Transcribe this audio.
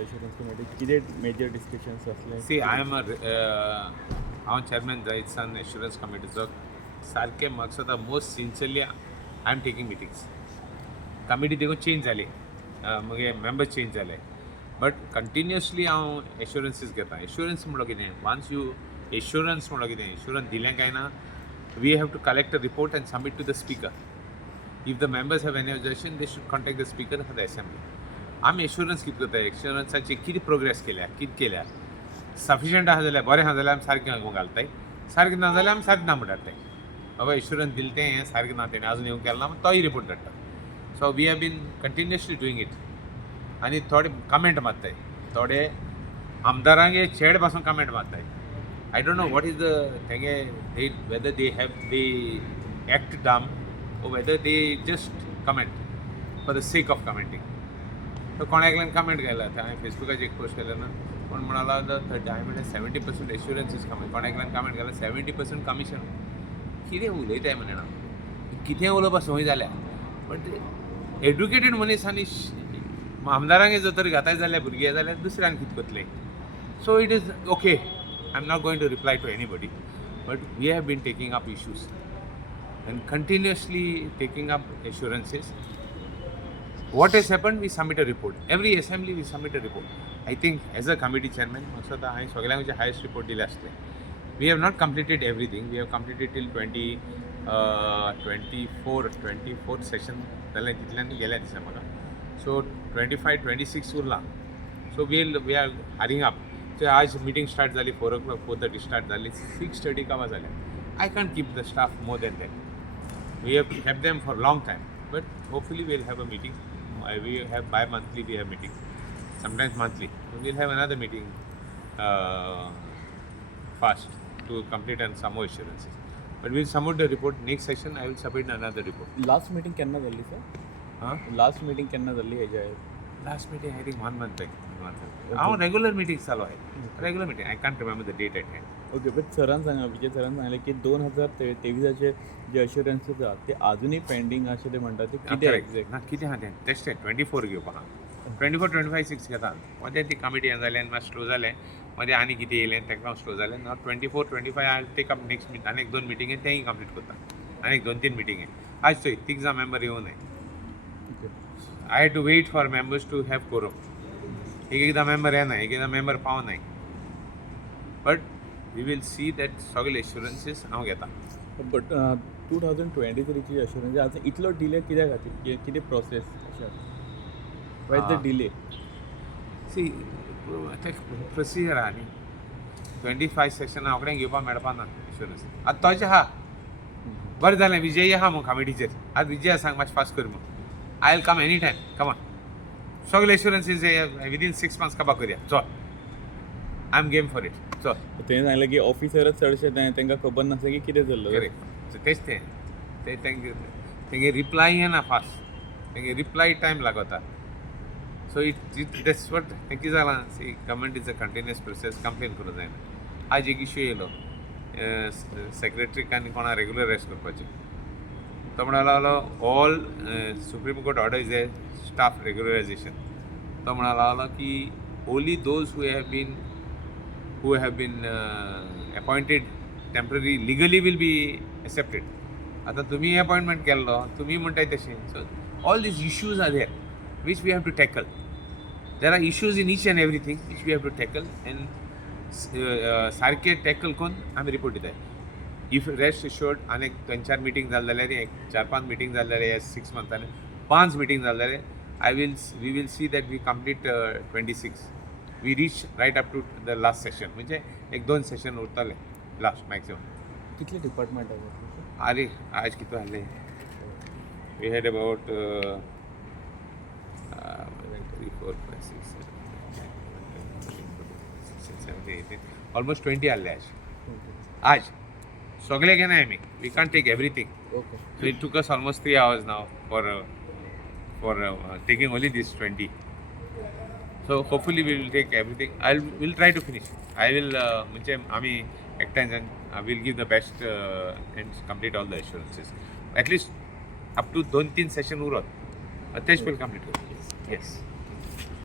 Assurance committee कितें major discussions आसले? सी I am हांव चेअरमॅन जायतसान एश्युरन्स कमिटीचो सारकें म्हाका सदां most sincerely I am taking meetings. Committee देखून चेंज जाली, म्हगे मेंबर्स चेंज जाले, बट कंटिन्युअसली हांव एश्युरन्सीस घेता. एश्युरन्स म्हणलो कितें, वन्स यू एश्युरन्स म्हणलो कितें, एश्युरन्स दिलें काय ना, we have to collect a report and submit to the speaker. If the members have any objection they should contact the speaker for the assembly. आमी एश्युरन्स कितें करता, एश्युरन्साची कितें प्रोग्रेस केल्या, कितें केल्या, सफिशियंट आहा जाल्यार बरें आहा जाल्यार आमी सारकें घालताय, सारकें ना जाल्यार आमी सारकें ना म्हणटाय. बाबा एश्युरन्स दिलें तें सारकें ना, तेणें आजून येवंक केलें ना, तोय रिपोर्ट धाडटा. So we have been continuously doing it. आनी थोडे कमेंट मारताय, थोडे आमदारांगे चेड पासून कमेंट मारताय. I don't know what is the तेंगे whether they have they act dumb or whether they just comment for the sake of commenting. तो कोणाकल्यान कमेंट केला, हांवें फेसबुकाचेर एक पोस्ट केलें ना, कोण म्हणाला हांवें म्हणलें 70% एश्युरन्स इज कमिंग. कोणाकल्यान कमेंट केला 70% कमिशन. कितें उलयताय म्हणे ना, कितें उलोवपा संवय जाल्या. बट एड्युकेटेड मनीसांनी आमदारांगे जर तर घाताय जाल्यार भुरगे जाल्यार दुसऱ्यान कितें करतले. So it is okay, I am not going to reply to anybody, but we have been taking up issues and continuously taking up assurances. What has happened, we submit a report. Every assembly we submit a report. I think as a committee chairman, also I सगळ्यांचे highest report दिले असले. We have not completed everything. We have completed till 24th session जाल्यार तितल्यान गेल्या दिसा म्हाका. So 25, 26 Urla. So we are hurrying up. So आज meeting start जाली 4 o'clock, 4:30 start जाली, 6:30 कामा जाल्या. I can't keep the staff more than that. We have kept them for a long time, but hopefully we'll have a meeting. We have bi-monthly, we have meeting, sometimes monthly. We'll have another meeting fast to complete and some more assurances. But we'll submit the report next session. I will submit another report. Last meeting केन्ना जाल्ली sir? Last meeting केन्ना जाल्ली हेज्या? Last meeting I think 1 month back. Our regular meetings चालू आहे. Regular meeting. I can't remember the date at hand. Okay, but सरान सांगा, विजय सरान सांगलें की 2023चे जे अश्युरन्सीस आहा ते अजूनही पेंडींग अशें ते म्हणटा, ते कितें एक्झॅक्ट? ना कितें आहा तें तेच 24 घेवपा आहा. 24, 25, 6 घेता. मदें ती कमिटी हें जालें, मातशें स्लो जालें, मदें आनी कितें येयलें तेका स्लो जालें. ना 24, 25 I take up next meet. आनी 2 मिटींग तेंय कंप्लीट करता. आनी 2-3 मिटींग आज चोय 3 मेंबर येवं नाय. I had to wait for members to have quorum. एकदा मेंबर येना, एकदा मेंबर पावनाय. But we will see that सगळे एश्युरन्सीस हांव घेता. बट 2023ची अश्युरन्स आतां इतलो डिले कित्या खातीर? कितें प्रोसेस वाय द डिले? सी प्रोसिजर आहा न्ही. 25 सेशन हांव कडेन घेवपाक मेळपा ना एश्युरन्स. आतां तोचें आहा, बरें जालें विजय आहा म्हूण कमिटीचेर. आज विजया सांग मातशें फास्ट कर म्हूण. I will come any time, come on. सगळे एश्युरन्सीस विदीन 6 months काबार करया. चल, I am game for it. चल. तें सांगलें की ऑफिसरच चडशे तांकां खबर नासता की कितें चल्लं. करेक्ट. तेच तेंगे रिप्लाय येना फास्ट, तेंगे रिप्लाय टायम लागता. सो दॅट्स वॉट तेंकी जालां. See government is a continuous process. Complain करूं जायना. आज एक इश्यू येयलो सेक्रेटरीक आनी कोणा रेग्युलर अरेस्ट करपाचें. तो म्हणून all supreme court order is a staff regularisation. तो म्हणून की only those who have been appointed temporary legally will be accepted. आतां तुमी अपॉइंटमेंट केल्लो, तुमी म्हणटाय तशें. So all these issues are there which we have to tackle. There are issues in each and everything which we have to tackle and सारके tackle करून आमी report दिताय. इफ रेस्ट एश्योर्ड आनी 3-4 मिटींग जाले जाल्यार, 4-5 मिटींग जाले जाल्यार 6 months 5 meeting जाले जाल्यार we will see that we complete 26. We reach right up to the last session. म्हणजे 1-2 सेशन उरताले लास्ट मॅक्सिमम. कितले डिपार्टमेंट आसा? अरे आज किती आहले, वी हॅड अबाउट 3, 4, 5, 6, 7, 8 ऑलमोस्ट 20 आहले आज. सगळे घेनाय आमी. We can't take everything. Okay. So it took us almost 3 hours now for taking only these 20. So hopefully we will take everything. We'll try to finish. I will म्हणजे आम्ही एकट्यान I will give the best and complete all the assurances. At least up to 2-3 session urot. Atesh will complete it. Yes.